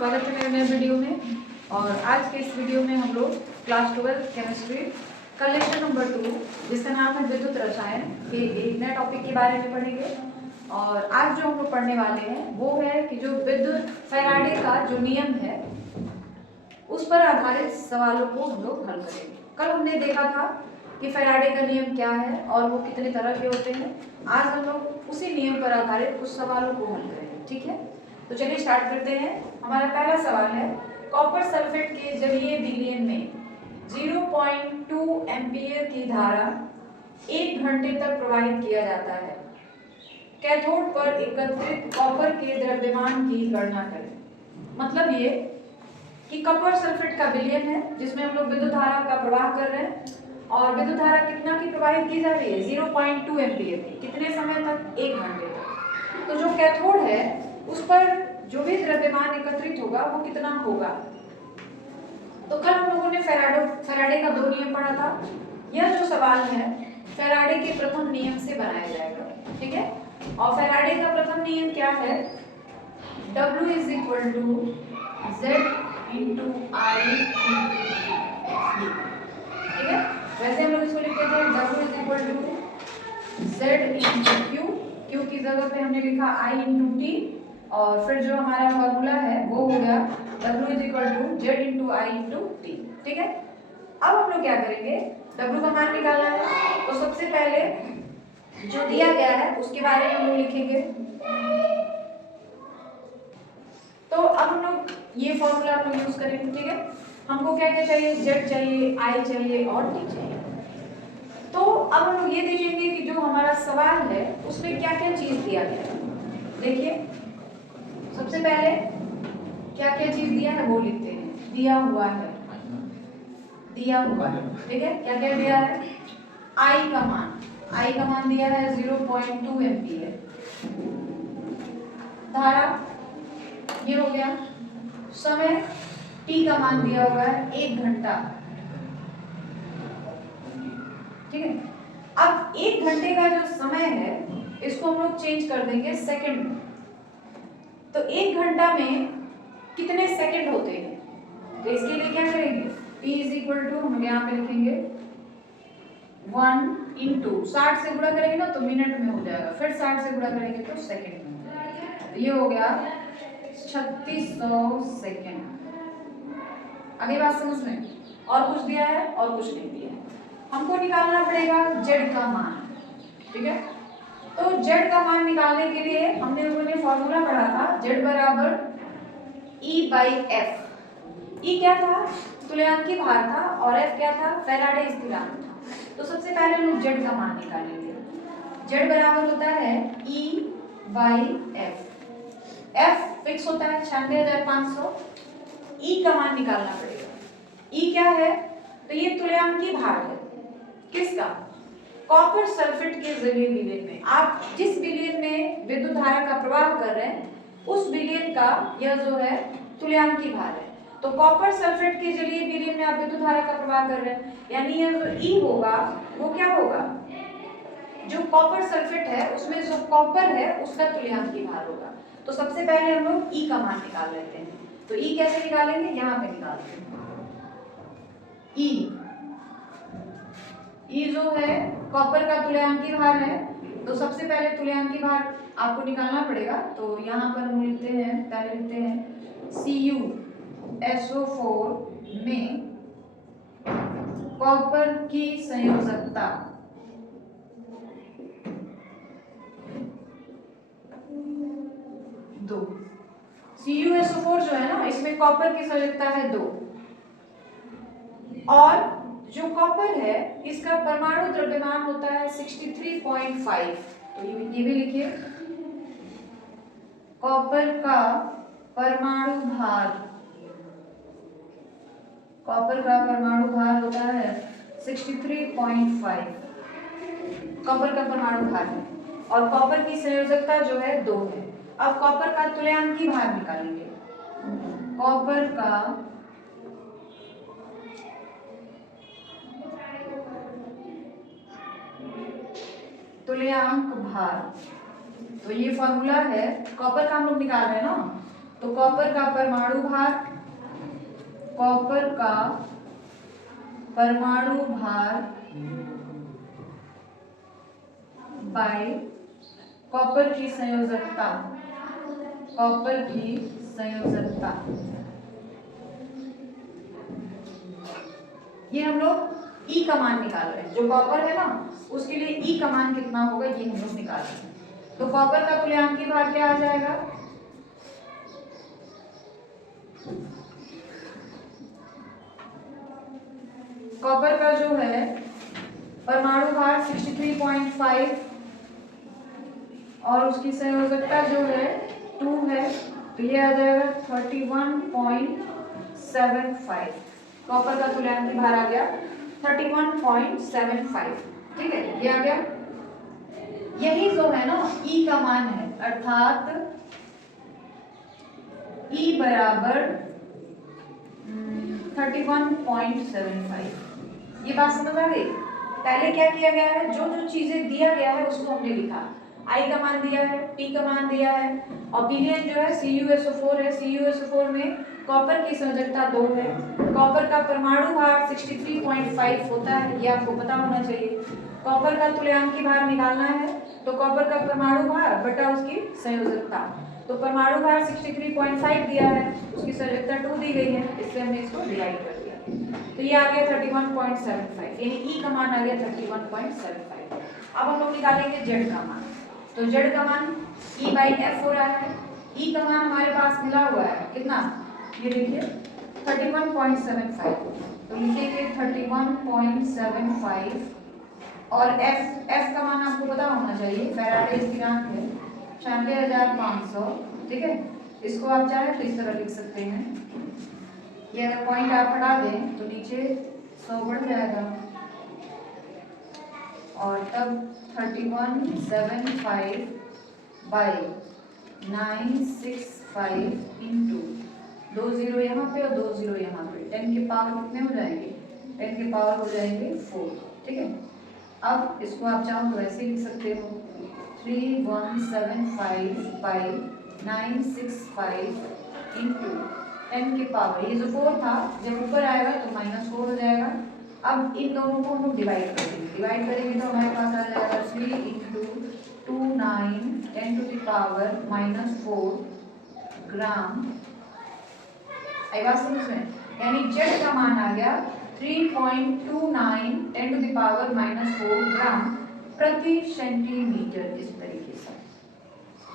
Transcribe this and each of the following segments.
स्वागत है मेरे नए वीडियो में। और आज के इस वीडियो में हम लोग क्लास 12 केमिस्ट्री का लेक्चर नंबर 2 जिसका नाम है विद्युत रसायन के एक नए टॉपिक के बारे में पढ़ेंगे। और आज जो हम लोग पढ़ने वाले हैं वो है कि जो विद्युत फैराडे का जो नियम है उस पर आधारित सवालों को हम लोग हल करेंगे। कल हमने देखा था कि फैराडे का नियम क्या है और वो कितने तरह के होते हैं। आज हम लोग उसी नियम पर आधारित कुछ सवालों को हल करेंगे, ठीक है। तो चलिए स्टार्ट करते हैं। हमारा पहला सवाल है, कॉपर सल्फेट के जलीय विलयन में 0.2 एम्पीयर की धारा 1 घंटे तक प्रवाहित किया जाता है। कैथोड पर एकत्रित कॉपर के द्रव्यमान की गणना करें। मतलब ये कि कॉपर सल्फेट का विलयन है जिसमें हम लोग विद्युत धारा का प्रवाह कर रहे हैं और विद्युत धारा कितना की प्रवाहित की जा रही है 0.2 एम्पीयर की। कितने समय तक? 1 घंटे तक। तो जो कैथोड है उस पर जो भी द्रव्यमान एकत्रित होगा वो कितना होगा। तो कल हम लोगों ने फैराडे का 2 नियम पढ़ा था। यह जो सवाल है फैराडे के प्रथम नियम से बनाया जाएगा, ठीक है। और फैराडे का प्रथम नियम क्या है? W = Z × I, ठीक है। वैसे हम लोग इसको लिखते थे W = Z × Q। Q की जगह पे हमने लिखा I × T और फिर जो हमारा फॉर्मूला है वो हो गया W = Z × I × T, ठीक है। अब हम लोग क्या करेंगे, W का मान निकालना है। तो सबसे पहले जो दिया गया है उसके बारे में हम लोग लिखेंगे। तो अब हम लोग ये फॉर्मूला हम लोग यूज करेंगे, ठीक है। हमको क्या क्या चाहिए? Z चाहिए, I चाहिए और T चाहिए। तो अब हम लोग ये देखेंगे कि जो हमारा सवाल है उसमें क्या क्या चीज दिया गया है। देखिए सबसे पहले क्या क्या चीज दिया है वो लिखते हैं। दिया हुआ है, ठीक है। क्या क्या दिया है? I का मान दिया है 0.2 एम्पीयर। धारा ये हो गया। समय T का मान दिया हुआ है 1 घंटा, ठीक है। अब 1 घंटे का जो समय है इसको हम लोग चेंज कर देंगे सेकंड में। तो 1 घंटा में कितने सेकंड होते हैं? तो इसके लिए क्या करेंगे? T = हम यहाँ पे लिखेंगे 1 × 60 से गुणा करेंगे ना तो मिनट में हो जाएगा, फिर 60 से गुणा करेंगे तो सेकंड में हो जाएगा। तो ये हो गया 3600 सेकंड। आगे बात समझ में? और कुछ दिया है और कुछ नहीं दिया है। हमको निकालना पड़ेगा Z का मान, ठीक है। तो Z का मान निकालने के लिए हमने लोगों ने फॉर्मूला पढ़ा था Z = E/F। E क्या था? तुल्यांकी भार था और F क्या था? फैराडे स्थिरांक था। तो सबसे पहले हम लोग Z का मान निकालेंगे। Z बराबर होता है E/F। F फिक्स होता है 96,500। E का मान निकालना पड़ेगा। E क्या है? तो ये तुल्यांकी भार है। किसका? कॉपर सल्फेट के जलीय विलयन में। आप जिस विलयन में विद्युत धारा का प्रवाह कर रहे हैं उस विलयन का यह जो है तुल्यांकी भार है। तो कॉपर सल्फेट के जलीय विलयन में आप विद्युत धारा का प्रवाह कर रहे हैं, यानी यह जो E होगा वो क्या होगा? जो कॉपर सल्फेट है उसमें जो कॉपर है उसका तुल्यांकी भार होगा। तो सबसे पहले हम लोग E का मान निकाल लेते हैं। तो E कैसे निकालेंगे? यहाँ पे निकालते हैं। E जो है कॉपर का तुल्यांकी भार है। तो सबसे पहले तुल्यांकी भार आपको निकालना पड़ेगा। तो यहाँ पर हम लिखते हैं, पहले लिखते हैं CuSO4 में कॉपर की संयोजकता 2। CuSO4 जो है ना इसमें कॉपर की संयोजकता है 2 और जो कॉपर है इसका परमाणु द्रव्यमान होता है 63.5। तो ये भी लिखिए, कॉपर का परमाणु भार होता है 63.5। कॉपर का परमाणु भार है और कॉपर की संयोजकता जो है 2 है। अब कॉपर का तुल्यांकी भार निकालेंगे। कॉपर का तुल्यांक भार, तो ये फॉर्मूला है। कॉपर का हम लोग निकाल रहे हैं ना, तो कॉपर का परमाणु भार बाय कॉपर की संयोजकता ये हम लोग ई का मान निकाल रहे हैं। जो कॉपर है ना उसके लिए ई का मान कितना होगा ये हम लोग निकाल रहे हैं। तो कॉपर का तुल्यांकी भार क्या आ जाएगा, कॉपर का जो है परमाणु भार 63.5 और उसकी संयोजकता जो है 2 है, तो ये आ जाएगा 31.75। कॉपर का तुल्यांकी भार आ गया 31.75। ठीक है, ये आ गया। यही जो है ना ई का मान है, अर्थात ई बराबर 31.75। ये बात समझ आ गई। पहले क्या किया गया है, जो जो चीजें दिया गया है उसको हमने लिखा। आई का मान दिया है, टी का मान दिया है, ऑप्शन जो है CuSO4 है। CuSO4 में कॉपर की संयोजकता 2 है, कॉपर का परमाणु भार 63.5 होता है, ये आपको पता होना चाहिए। कॉपर का तुल्यांकी भार निकालना है तो कॉपर का परमाणु भार बटा उसकी संयोजकता, तो परमाणु भार 63.5 दिया है, उसकी संयोजकता 2 दी गई है, इससे हमने इसको डिवाइड कर दिया, तो ये आ गया 31.75, यानी ई का मान आ गया 31.75। अब हम लोग निकालेंगे जेड का मान। तो जेड का मान E/F हो रहा है। ई का मान हमारे पास मिला हुआ है कितना, ये देखिए 31.75, तो लिखेंगे 31.75 और F का मान आपको पता होना चाहिए, फैराडे स्थिरांक है 96,500। ठीक है, इसको आप चाहे तो इस तरह लिख सकते हैं, ये अगर पॉइंट आप हटा दें तो नीचे 100 बढ़ जाएगा और तब 3175 बाई 965 इंटू 2 0 यहाँ पे और 2 0 यहाँ पे, 10 के पावर कितने हो जाएंगे, 10 के पावर हो जाएंगे 4। ठीक है, अब इसको आप चाहो तो ऐसे लिख सकते हो 3175 बाई 965 इंटू 10 के पावर, ये जो 4 था जब ऊपर आएगा तो -4 हो जाएगा। अब इन दोनों को हम लोग डिवाइड करेंगे, डिवाइड करेंगे तो हमारे पास आ जाएगा 3 इंटू 29 10 टू द पावर -4 ग्राम। आई बात समझ में, यानी जेड का मान आ गया 3.29 10 टू द पावर -4 ग्राम प्रति सेंटीमीटर। इस तरीके से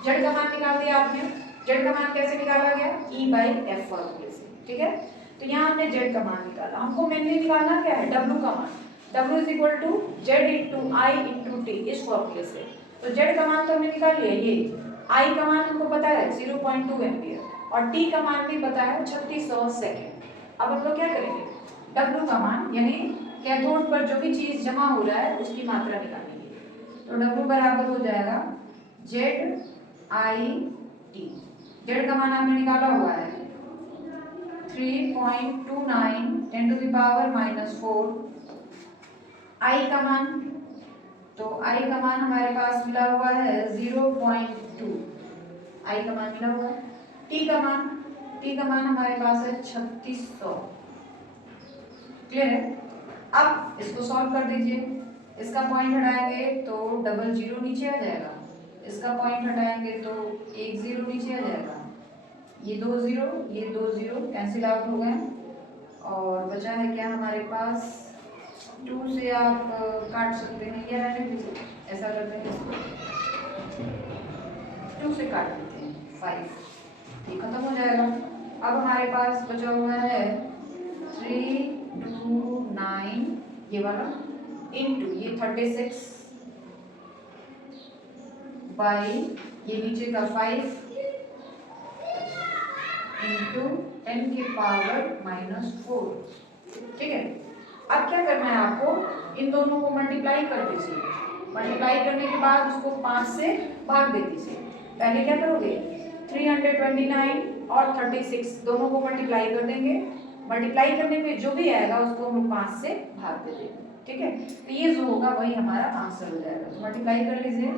जेड का मान निकाल दिया आपने। जेड का मान कैसे निकाला गया, E/F फॉर्मूले से। ठीक है, तो यहाँ हमने जेड का मान निकाला। हमको मेनली निकालना क्या है, डब्ल्यू का मान। W = Z × I × T, इस फॉर्मूले से। तो जेड का मान तो हमने निकाल लिया, ये I का मान हमको पता है 0.2 एम्पियर और T का मान भी पता है 3600 सेकेंड। अब हम लोग क्या करेंगे, W का मान यानी कैथोड पर जो भी चीज जमा हो रहा है उसकी मात्रा निकालेंगे। तो W बराबर हो जाएगा ZIT। जेड का मान आपने निकाला हुआ है 3.29 10 टू द पावर -4। I का मान, तो I का मान हमारे पास मिला हुआ है 0.2, I का मान मिला हुआ है। T का मान हमारे पास है 3600। क्लियर है, अब इसको सॉल्व कर दीजिए। इसका पॉइंट हटाएंगे तो 00 नीचे आ जाएगा, इसका पॉइंट हटाएंगे तो 10 नीचे आ जाएगा, ये 2 0 कैंसिल आउट हो गए और बचा है क्या हमारे पास 2 से आप काट सकते हैं, या रहने दीजिए, ऐसा करते हैं 2 से काट देते हैं 5, ये खत्म हो जाएगा। अब हमारे पास बचा हुआ है 329 ये वाला इंटू ये 36 बाई ये नीचे का 5 इंटू 10 की पावर -4। ठीक है, अब क्या करना है आपको, इन दोनों को मल्टीप्लाई कर दीजिए। मल्टीप्लाई करने के बाद उसको 5 से भाग दे दीजिए। पहले क्या करोगे, 329 और 36 दोनों को मल्टीप्लाई कर देंगे। मल्टीप्लाई करने पे जो भी आएगा उसको हम 5 से भाग दे देंगे। ठीक है, तो ये जो होगा वही हमारा आंसर हो जाएगा। तो मल्टीप्लाई कर लीजिए,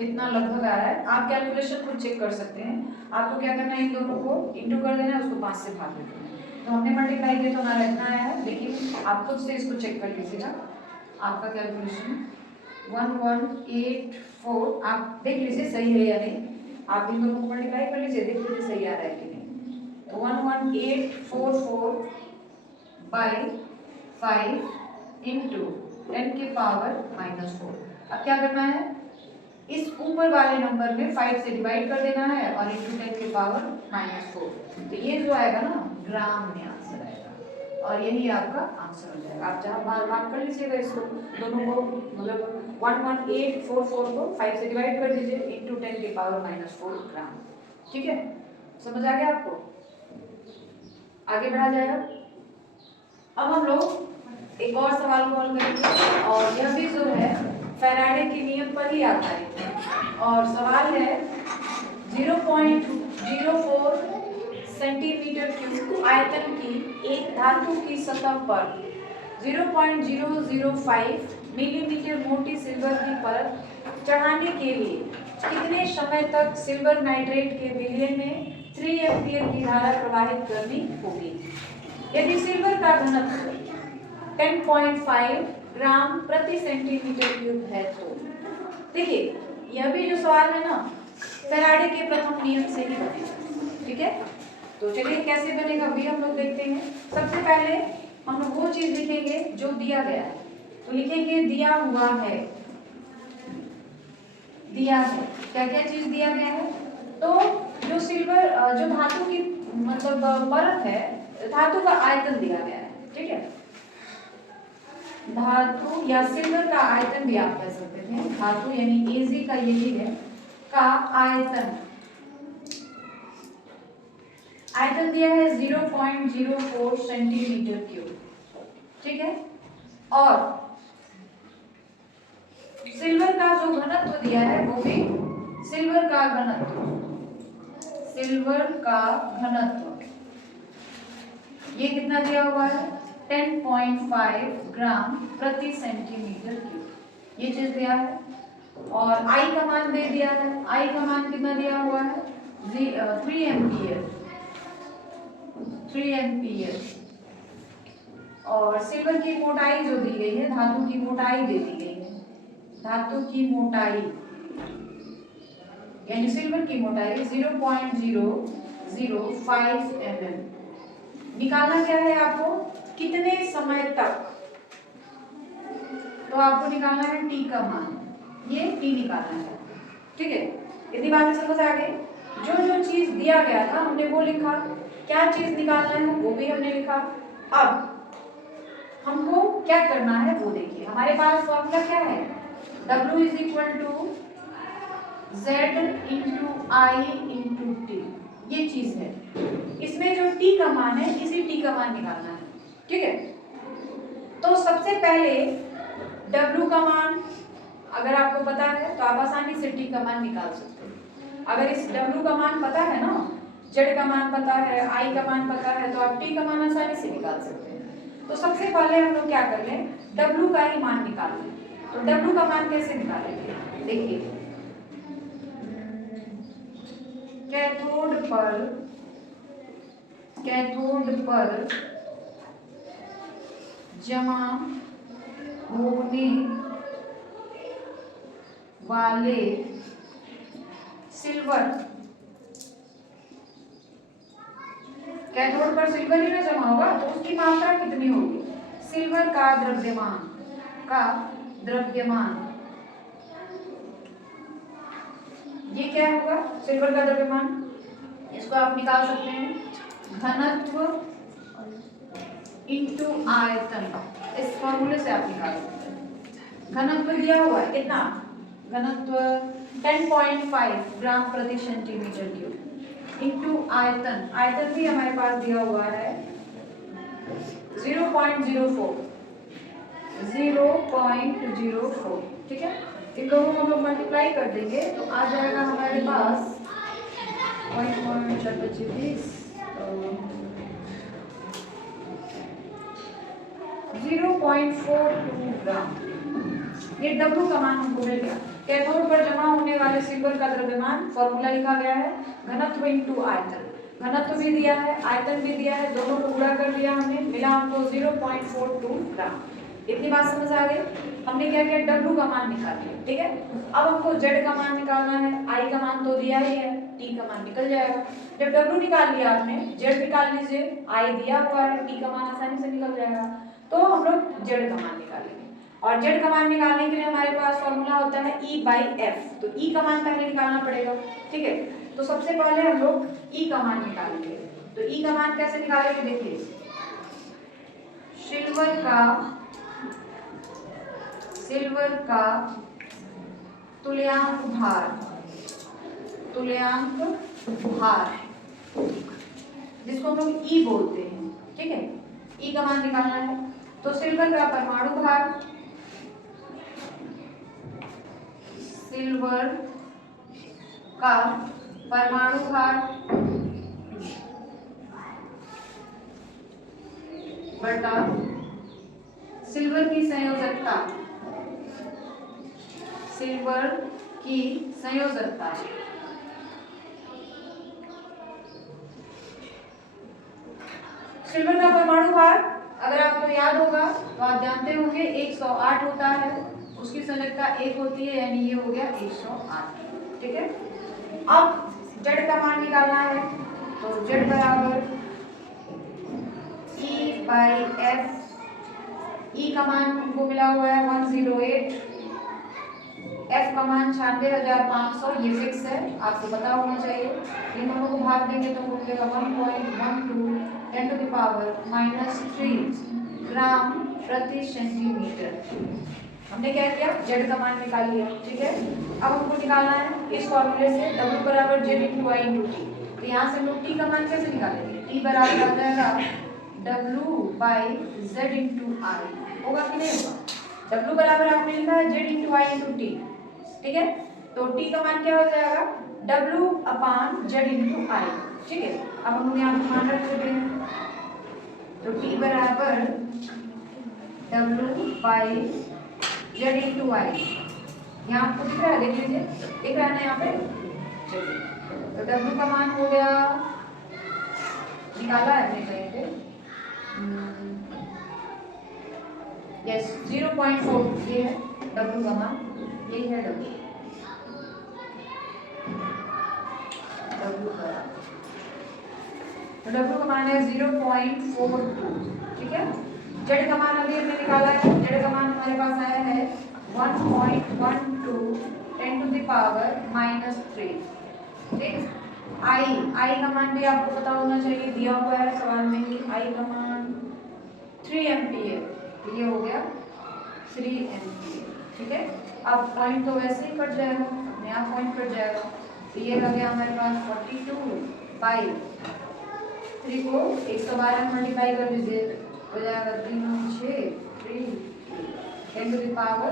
इतना लगभग आ रहा है। आप कैलकुलेशन खुद चेक कर सकते हैं। आपको क्या करना है, इन दोनों को इंटू कर देना है, उसको 5 से भाग देना है। तो हमने मल्टीप्लाई किया तो हमारा इतना आया है, लेकिन आप खुद से इसको चेक कर लीजिएगा। आपका कैलकुलेशन 1184, आप देख लीजिए सही है या नहीं। आप इन दोनों को मल्टीप्लाई कर लीजिए, देख लीजिए सही आ रहा है कि नहीं। तो 11844 बाई 5 इंटू 10 के पावर -4। अब क्या करना है, इस ऊपर वाले नंबर में 5 से डिवाइड कर देना है और इंटू 10 के पावर -4। तो ये जो आएगा ना, ग्राम में आंसर आएगा और यही आपका आंसर हो जाएगा। आप जहाँ भाग कर लीजिएगा इसको दोनों को, मतलब 11844 को 5 से डिवाइड कर दीजिए, इंटू 10 के पावर -4 ग्राम। ठीक है, समझ आ गया आपको? आगे बढ़ा जाएगा। अब हम लोग एक और सवाल को हल करेंगे और यह भी जो है फैराडे के नियम पर ही आता है। और सवाल है 0.04 सेंटीमीटर क्यूब आयतन की एक धातु की सतह पर 0.005 मिलीमीटर मोटी सिल्वर की परत चढ़ाने के लिए कितने समय तक सिल्वर नाइट्रेट के विलयन में 3 एम्पीयर की धारा प्रवाहित करनी होगी? यदि सिल्वर का घनत्व 10.5 ग्राम प्रति सेंटीमीटर क्यूब है तो देखिए, यह भी जो सवाल है ना, फैराडे के प्रथम नियम से ही बनेगा। ठीक है, तो चलिए कैसे बनेगा भी हम लोग देखते हैं। सबसे पहले हम लोग वो चीज लिखेंगे जो दिया गया है। तो लिखेंगे दिया हुआ है। दिया है, क्या क्या चीज दिया गया है? तो जो सिल्वर, जो धातु की मतलब परत है, धातु का आयतन दिया गया है। ठीक है, धातु या सिल्वर का आयतन भी आप कह सकते थे। धातु यानी Ag का यही है, का आयतन, आयतन दिया है 0.04 सेंटीमीटर क्यूब। ठीक है, और सिल्वर का जो घनत्व दिया है वो भी सिल्वर का घनत्व, सिल्वर का घनत्व ये कितना दिया हुआ है? 10.5 ग्राम प्रति सेंटीमीटर क्यूब, ये चीज दिया है। और आई का मान दे दिया है। आई का मान कितना दिया हुआ है? 3 एम्पीयर, 3 एम्पीयर। और सिल्वर की मोटाई जो दी गई है, धातु की मोटाई दे दी गई है। धातु की मोटाई यानी सिल्वर की मोटाई 0.005 mm। निकालना क्या है आपको? कितने समय तक? तो आपको निकालना है टी का मान, ये टी निकालना है। ठीक है, इतनी बात समझ आ गई। जो जो चीज दिया गया था हमने वो लिखा, क्या चीज निकालना है वो भी हमने लिखा। अब हमको क्या करना है वो देखिए। हमारे पास फॉर्मूला क्या है? W is equal to Z into I into T, ये चीज है। इसमें जो T का मान है, इसी T का मान निकालना है। ठीक है, तो सबसे पहले W का मान अगर आपको पता है तो आप आसानी से T का मान निकाल सकते हैं। अगर इस W का मान पता है ना, Z का मान पता है, I का मान पता है, तो आप T का मान आसानी से निकाल सकते हैं। तो सबसे पहले हम लोग क्या कर लें, W का ही मान निकाल लें। तो W का मान कैसे निकालेंगे? देखिए, कैथोड पर जमा होने वाले सिल्वर, कैथोड पर सिल्वर ही ना जमा होगा तो उसकी मात्रा कितनी होगी? सिल्वर का द्रव्यमान, ये क्या होगा? सिल्वर का द्रव्यमान, इसको आप निकाल सकते हैं घनत्व इंटू आयतन। इस फॉर्मूले से आप निकाल सकते हैं। घनत्व दिया हुआ है कितना? घनत्व 10.5 ग्राम प्रति सेंटीमीटर क्यूब इंटू आयतन, आयतन भी हमारे पास दिया हुआ है 0.04। ठीक है, इन दोनों को हम लोग मल्टीप्लाई कर देंगे तो आ जाएगा हमारे पास 0.42 ग्राम। ये W का मान हमको मिल गया। कैथोड पर जमा होने वाले सिल्वर का द्रव्यमान, फॉर्मूला लिखा गया है घनत्व इनटू आयतन। घनत्व भी दिया है, आयतन भी दिया है, दोनों को गुणा कर दिया हमने, मिला हमको 0.42 ग्राम। इतनी बात समझ आ गई। हमने क्या किया, W का मान निकाल लिया, ठीक है। अब हमको Z का मान निकालना है। I का मान तो दिया ही है, T का मान निकल जाएगा। जब W निकाल लिया आपने, Z निकाल लीजिए, I दिया हुआ है, T का मान आसानी से निकल जाएगा। तो हम लोग Z का मान निकालेंगे, और Z का मान निकालने के लिए हमारे पास फॉर्मूला होता है E/F। तो E का मान पहले निकालना पड़ेगा, ठीक है। तो सबसे पहले हम लोग E का मान निकालेंगे। तो E का मान कैसे निकालेंगे, देखिए, सिल्वर का तुल्यांक भार जिसको हम लोग E बोलते हैं, ठीक है। E का मान निकालना है। तो सिल्वर का परमाणु भार, बटा सिल्वर की संयोजकता, सिल्वर का परमाणु भार अगर आपको याद होगा तो आप जानते होंगे 108 होता है, उसकी संयोजकता 1 होती है, यानी ये हो गया 108, ठीक है। अब Z का मान निकालना है। तो Z बराबर E/F। E का मान हमको मिला हुआ है 108, F का मान 96,500, ये फिक्स है, आपको पता होना चाहिए। इन दोनों को भाग देंगे तो मिलेगा 1.12 10⁻³ ग्राम प्रति सेंटीमीटर। हमने क्या किया, Z का मान निकाल लिया, ठीक है। अब हमको निकालना है इस फॉर्मूले से W बराबर Z × I × T। तो यहाँ से हम लोग T का मान कैसे निकालेंगे, T बराबर आ जाएगा W/Z × I। होगा कि नहीं होगा, W बराबर आपने लिखा है Z × I × T, ठीक है। तो T का मान क्या हो जाएगा, W/Z × I, ठीक है। अब हम यहाँ पे मान रख देते हैं। तो T बराबर W/Z × I, यहाँ आपको दिख रहा है, देख लीजिए, दिख रहा है ना यहाँ पे। तो W का मान हो गया, निकाला है अपने कहीं पे, यस 0.4, ये है W का मान, ये है W का, तो W का मान है 0.42, ठीक है। Z का मान अभी हमने निकाला है। Z का मान हमारे पास आया है 1.12 10⁻⁻3, ठीक। I का मान भी आपको पता होना चाहिए, दिया हुआ है सवाल में ही। I का मान 3 एम्पीयर, ये हो गया 3 एम्पीयर, ठीक है। अब पॉइंट तो वैसे ही कट जाएगा, नया पॉइंट कट जाएगा। तो ये लग गया हमारे पास 42/3 को 112 मल्टीप्लाई कर दीजिए, हो जाएगा 3 9 6 3 10⁻³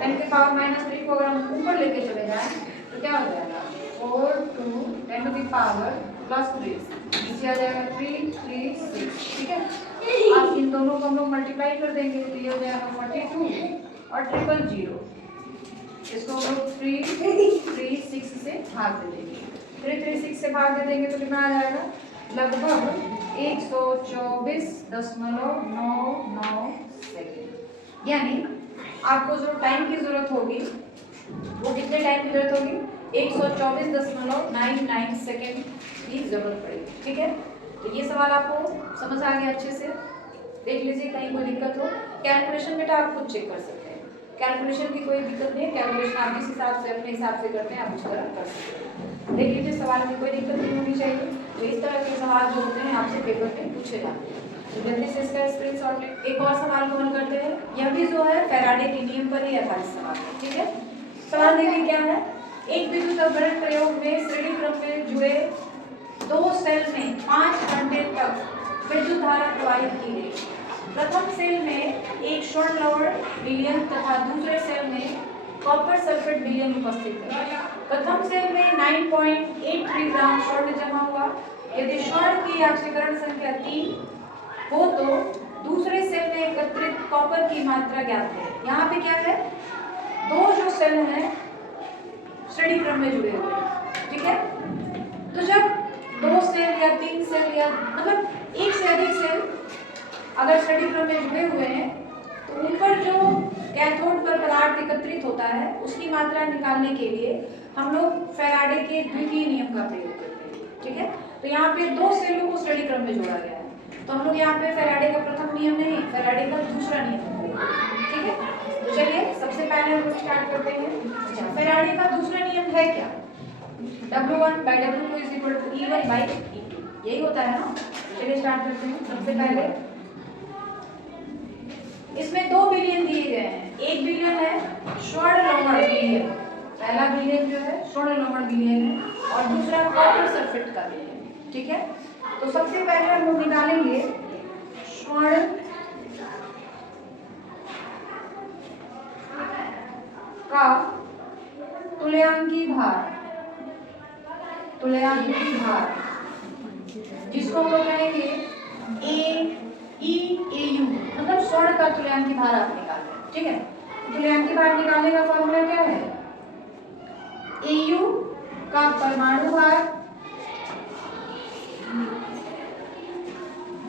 10⁻³ को अगर हम ऊपर लेके चले जाएं तो क्या हो जाएगा, 4 2 10⁻+3, नीचे आ जाएगा 3 3 6, ठीक है। अब इन दोनों को हम लोग मल्टीप्लाई कर देंगे, तो ये हो जाएगा 42 और 000, इसको हम लोग 336 से भाग दे देंगे। 336 से भाग दे देंगे तो कितना आ जाएगा, लगभग 124.99 सेकेंड। यानी आपको जो टाइम की जरूरत होगी वो कितने टाइम की जरूरत होगी, 124.99 सेकेंड की जरूरत पड़ेगी, ठीक है। तो ये सवाल आपको समझ आ गया अच्छे से, देख लीजिए, कहीं कोई दिक्कत हो कैलकुलेशन बेटा आप खुद चेक कर सकते हैं, कैलकुलेशन की कोई दिक्कत नहीं है, कैलकुलेशन आप जिस हिसाब से अपने हिसाब से करते हैं आप उस तरह कर सकते हैं। देख लीजिए, सवाल में कोई दिक्कत नहीं होनी चाहिए। तो इस तरह के सवाल जो होते हैं आपसे पेपर में पूछे जाते हैं, तो जल्दी से इसका स्क्रीनशॉट ले। एक और सवाल को हल करते हैं, यह भी जो है फैराडे के नियम पर ही आधारित सवाल है, ठीक है। सवाल देखिए क्या है, एक विद्युत अपघटन प्रयोग में श्रेणी क्रम में जुड़े 2 सेल में 5 घंटे तक विद्युत धारा प्रवाहित की गई। प्रथम सेल में एक स्वर्ण लवण विलयन तथा दूसरे सेल में कॉपर सल्फेट विलयन उपस्थित है। प्रथम सेल में 9.83 ग्राम स्वर्ण जमा हुआ। यदि स्वर्ण की ऑक्सीकरण संख्या 3 हो तो दूसरे सेल में एकत्रित कॉपर की मात्रा ज्ञात है। यहाँ पे क्या है, दो जो सेल हैं श्रेणी क्रम में जुड़े हुए हैं, ठीक है। तो जब दो सेल या तीन सेल या मतलब एक से अधिक सेल अगर श्रेणी क्रम में जुड़े हुए हैं तो ऊपर जो कैथोड पर पदार्थ एकत्रित होता है उसकी मात्रा निकालने के लिए हम लोग फैराडे के द्वितीय नियम का प्रयोग करते हैं, ठीक है। तो यहाँ पे दो सेलों को श्रेणी क्रम में जोड़ा गया है, तो हम लोग यहाँ पे फैराडे का प्रथम नियम नहीं, फैराडे का दूसरा नियम, ठीक है। तो चलिए सबसे पहले हम लोग स्टार्ट करते हैं। अच्छा, फैराडे का दूसरा नियम है क्या? W1 by W2 is equal to E1 by E2, यही होता है ना। चलिए स्टार्ट करते हैं। सबसे पहले इसमें 2 बिलियन दिए गए हैं। एक बिलियन है स्वर्ण लवण बिलियन, पहला बिलियन जो है स्वर्ण लवण बिलियन है और दूसरा कॉपर सल्फेट का बिलियन, ठीक है। तो सबसे पहले हम लोग निकालेंगे स्वर्ण का तुल्यांकी भार, तुल्यांकी भार जिसको हम लोग कहेंगे AU, मतलब स्वर्ण का तुल्यांकी भार आप निकाल रहे हैं, ठीक है। तुल्यांकी भार निकालने का फॉर्मूला क्या है? AU का परमाणु भार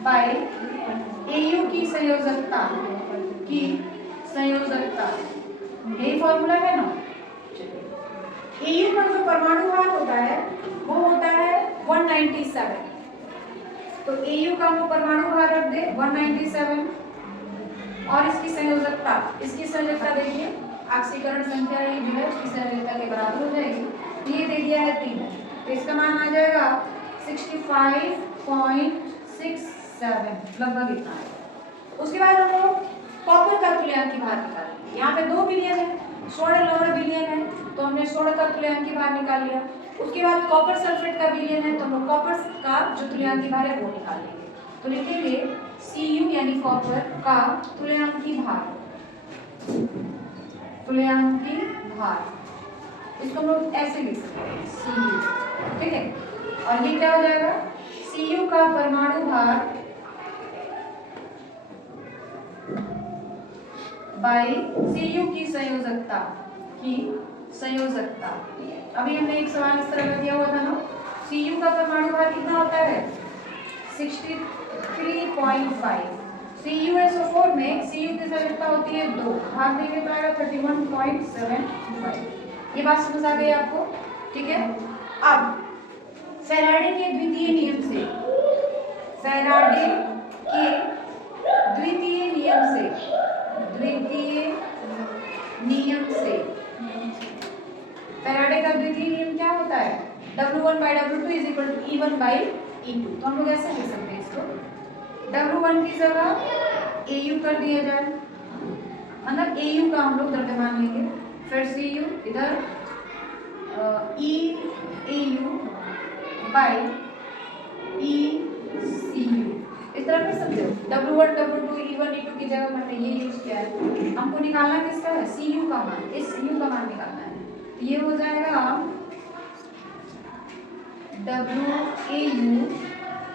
बाय AU की संयोजकता, यही फॉर्मूला है ना। AU का जो परमाणु भार होता है वो होता है 197, तो AU का वो परमाणु भार रख दे 197 और इसकी संयोजकता देखिए, ऑक्सीकरण संख्या ये जो है उसकी संयोजकता के बराबर हो जाएगी। ये दे दिया है 3, तो इसका मान आ जाएगा 65.67, लगभग इतना है। उसके बाद हम लोग कॉपर का तुल्यांकी भार निकालेंगे। यहाँ पे 2 बिलियन है, स्वर्ण लवण बिलियन है, तो हमने स्वर्ण का तुल्यांकी भार निकाल लिया। उसके बाद कॉपर सल्फेट का बिलियन है, तो हम लोग कॉपर का जो तुल्यांकी भार है वो निकाल लेंगे। तो लिखेंगे Cu यानी कॉपर का तुल्यांकी भार, इसको हम लोग ऐसे लिख सकते हैं Cu, ठीक है। और ये क्या हो जाएगा? Cu का परमाणु भार बाय Cu की संयोजकता, अभी हमने एक सवाल इस तरह का दिया हुआ था ना, Cu का परमाणु भार कितना होता है? 63.5। CuSO4 में Cu की संयोजकता होती है 2, भाग देंगे तो आएगा 31.75। ये बात समझ आ गई आपको, ठीक है। अब फैराडे के द्वितीय नियम से, फैराडे का द्वितीय नियम क्या होता है? W1 by W2 is equal to E1 by E2। तो हम लोग ऐसे लिख सकते हैं इसको, W1 की जगह AU कर दिया जाए, मतलब AU का हम लोग द्रव्यमान लेंगे, फिर Cu इधर EAU by ECU, इस तरह कर सकते हो। W1 W2 E1 E2 की जगह मैंने ये यूज किया है। हमको निकालना किसका है? Cu का मान, इस Cu का मान निकालना है। ये हो जाएगा WAU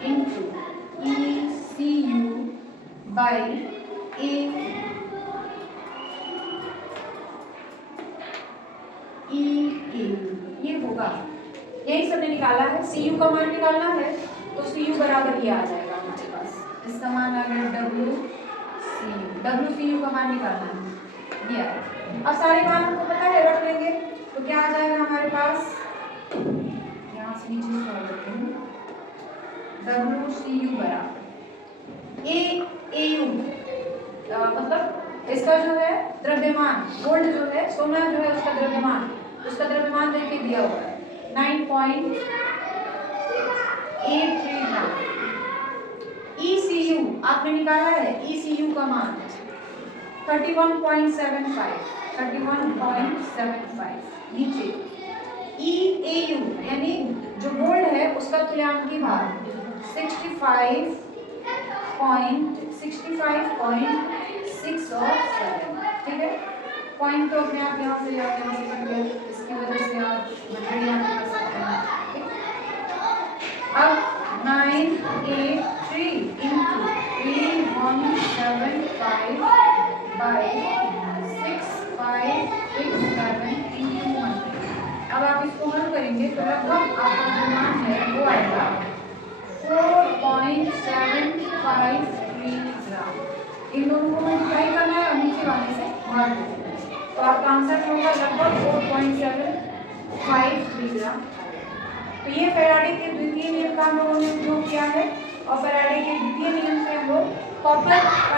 into ECU by EAU, ये होगा, यही सबने निकाला है। Cu का मान निकालना है तो Cu बराबर ये आ जाएगा हमारे पास, इसका मान आ गया WCU का मान निकालना है, ये आया। अब सारे मान हमको पता है, रख लेंगे तो क्या आ जाएगा हमारे पास, यहाँ से नीचे सॉल्व करते हैं, WCU बराबर AAU, मतलब इसका जो है द्रव्यमान, गोल्ड जो है, सोना जो है उसका द्रव्यमान देखिए दिया हुआ है 9.83 ग्राम। ECU आपने निकाला है, ECU का मान 31.75, नीचे EAU यानी जो गोल्ड है उसका तुल्यांकी भार 65.6 और 7, ठीक है। पॉइंट तो अपने आप यहाँ से याद कर सकते हैं, इसकी वजह से आप मेथड याद कर सकते हैं, ठीक। अब 983 into 4.75 by 6567 into 100। अब आप इसको हल करेंगे तो लगभग आपका जो मान है वो आएगा 4.753 ग्राम। इन दोनों को मल्टीप्लाई करना है और नीचे वाले से भाग देना है, तो आपका आंसर होगा लगभग 4.753 ग्राम। तो ये फैराडे के द्वितीय नियम का हम लोगों ने उपयोग किया है और फैराडे के द्वितीय नियम से हम लोग कॉपर का